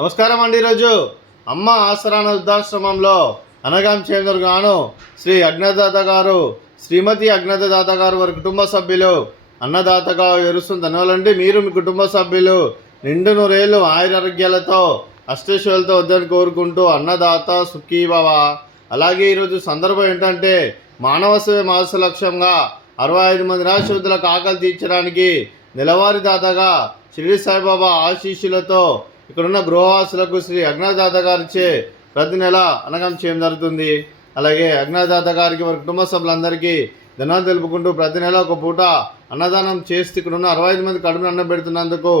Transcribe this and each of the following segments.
నమస్కారం అండి. ఈరోజు అమ్మ ఆసరాన వృద్ధాశ్రమంలో అనగాం చేందురుగాను శ్రీ అజ్ఞాదాత గారు, శ్రీమతి అజ్ఞాదాత గారు వారి కుటుంబ సభ్యులు అన్నదాతగా ఎరుస్తుంది. ధన్యవాదాలండి. మీరు మీ కుటుంబ సభ్యులు నిండు నూరేళ్ళు ఆయురారోగ్యాలతో అష్టైశ్వర్యాలతో వద్దని కోరుకుంటూ అన్నదాత సుఖీభవ. అలాగే ఈరోజు సందర్భం ఏంటంటే మానవ సేవ మాస లక్ష్యంగా 65 మంది నిరాశ్రితులకు ఆకలి తీర్చడానికి నెలవారీ దాతగా షిరిడి సాయిబాబా ఆశీస్సులతో ఇక్కడున్న గృహవాసులకు శ్రీ అజ్ఞాదాత గారిచే ప్రతి నెల అన్నదానం చేయడం జరుగుతుంది. అలాగే అజ్ఞాదాత గారికి వారి కుటుంబ సభ్యులందరికీ ధన్యవాదాలు తెలుపుకుంటూ ప్రతి నెల ఒక పూట అన్నదానం చేస్తూ ఇక్కడున్న 65 మంది కడుపును అన్నం పెడుతున్నందుకు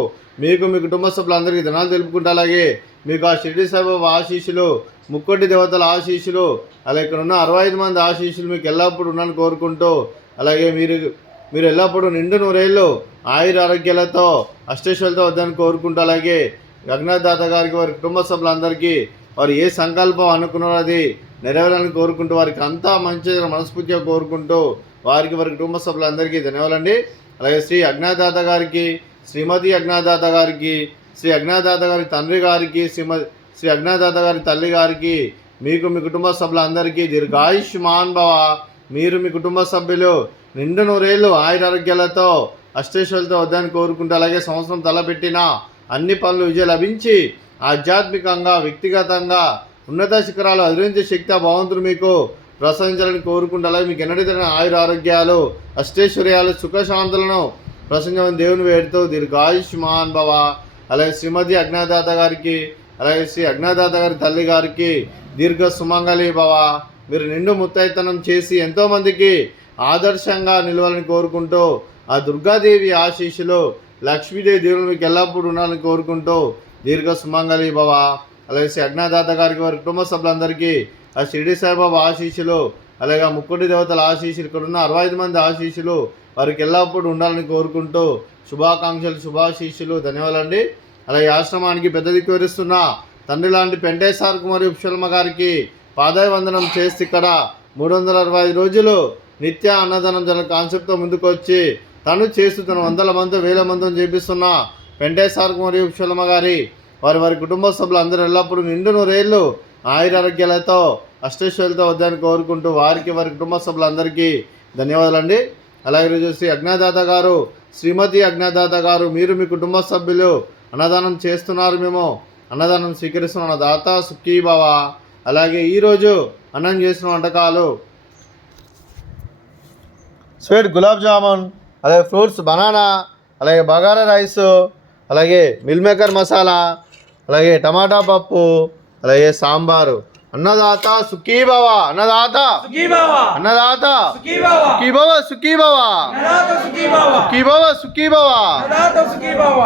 మీకు మీ కుటుంబ సభ్యులందరికీ ధన్యవాదాలు తెలుపుకుంటూ, అలాగే మీకు ఆ షిరిడి సాయిబాబా ఆశీస్సులు, ముక్కోటి దేవతల ఆశీస్సులు, అలాగే ఇక్కడున్న 65 మంది ఆశీస్సులు మీకు ఎల్లప్పుడూ ఉన్నాను కోరుకుంటూ, అలాగే మీరు ఎల్లప్పుడూ నిండు నూరేళ్ళు ఆయురారోగ్యాలతో అష్టైశ్వర్యాలతో వద్దని కోరుకుంటూ, అలాగే అజ్ఞాదాత గారికి వారి కుటుంబ సభ్యులందరికీ వారు ఏ సంకల్పం అనుకున్నారో అది నెరవేరాలని కోరుకుంటూ, వారికి అంతా మంచిగా మనస్ఫూర్తిగా కోరుకుంటూ వారికి వారి కుటుంబ సభ్యులందరికీ ధన్యవాదాలండి. అలాగే శ్రీ అజ్ఞాదాత గారికి, శ్రీమతి అజ్ఞాదాత గారికి, శ్రీ అజ్ఞాదాత గారి తండ్రి గారికి, శ్రీ అజ్ఞాదాత గారి తల్లి గారికి, మీకు మీ కుటుంబ సభ్యులందరికీ దీర్ఘాయుష్మాన్ భవ. మీరు మీ కుటుంబ సభ్యులు నిండు నూరేళ్ళు ఆయురారోగ్యాలతో అష్టైశ్వర్యాలతో వద్దని కోరుకుంటూ, అలాగే సంవత్సరం తలపెట్టిన అన్ని పనులు విజయం లభించి ఆధ్యాత్మికంగా వ్యక్తిగతంగా ఉన్నత శిఖరాలు అధిరించే శక్తి ఆ భగవంతుడు మీకు ప్రసరించాలని కోరుకుంటూ, అలాగే మీకు ఎన్నడూ ఆయురారోగ్యాలు అష్టైశ్వర్యాలు సుఖశాంతులను ప్రసరించమని దేవుని వేడుతూ దీర్ఘాయుష్మాన్ భవ. అలాగే శ్రీమతి అజ్ఞాదాత గారికి, అలాగే శ్రీ అజ్ఞాదాత గారి తల్లి గారికి దీర్ఘ సుమంగళి భవ. మీరు నిండు ముత్తైతనం చేసి ఎంతోమందికి ఆదర్శంగా నిలవాలని కోరుకుంటూ, ఆ దుర్గాదేవి ఆశీస్సులు, లక్ష్మీదేవి దేవుడు మీకు ఎల్లప్పుడూ ఉండాలని కోరుకుంటూ దీర్ఘ సుమంగళి భవ. అలాగే శ్రీ అజ్ఞాదాత గారికి వారి కుటుంబ సభ్యులందరికీ ఆ షిరిడి సాయిబాబా ఆశీస్సులు, అలాగే ముక్కోటి దేవతల ఆశీస్సులు, ఇక్కడున్న 65 మంది ఆశీస్సులు వారికి ఎల్లప్పుడూ ఉండాలని కోరుకుంటూ శుభాకాంక్షలు, శుభాశీస్సులు, ధన్యవాదాలండి. అలాగే ఆశ్రమానికి పెద్ద దిక్కు వివరిస్తున్న తండ్రి లాంటి పెంటేశ్వర కుమారి ఉపశర్మ గారికి పాదాభివందనం చేసి ఇక్కడ 365 రోజులు నిత్య అన్నదానం జన కాన్సెప్ట్తో ముందుకు వచ్చి తను చేస్తున్న 100 మంది 1000 మందిని చేపిస్తున్న పెంటేశ్వర కుమారి ఉపశర్మ గారి వారి కుటుంబ సభ్యులు అందరూ ఎల్లప్పుడూ నిండు నూరేళ్ళు ఆయురారోగ్యాలతో అష్టైశ్వర్యాలతో వద్దని కోరుకుంటూ వారికి వారి కుటుంబ సభ్యులందరికీ ధన్యవాదాలండి. అలాగే ఈరోజు శ్రీ అజ్ఞాదాత గారు, శ్రీమతి అజ్ఞాదాత గారు, మీరు మీ కుటుంబ సభ్యులు అన్నదానం చేస్తున్నారు, మేము అన్నదానం స్వీకరిస్తున్న దాత సుఖీభవ. అలాగే ఈరోజు అన్నం చేసిన వంటకాలు స్వీట్ గులాబ్ జామున్, అలాగే ఫ్రూట్స్ బనానా, అలాగే బగారా రైస్, అలాగే మిల్ మేకర్ మసాలా, అలాగే టమాటా పప్పు, అలాగే సాంబారు. అన్నదాత సుఖీభవ, అన్నదాత అన్నదాత సుఖీభవ, సుఖీభవ సుఖీభవ, సుఖీభవ.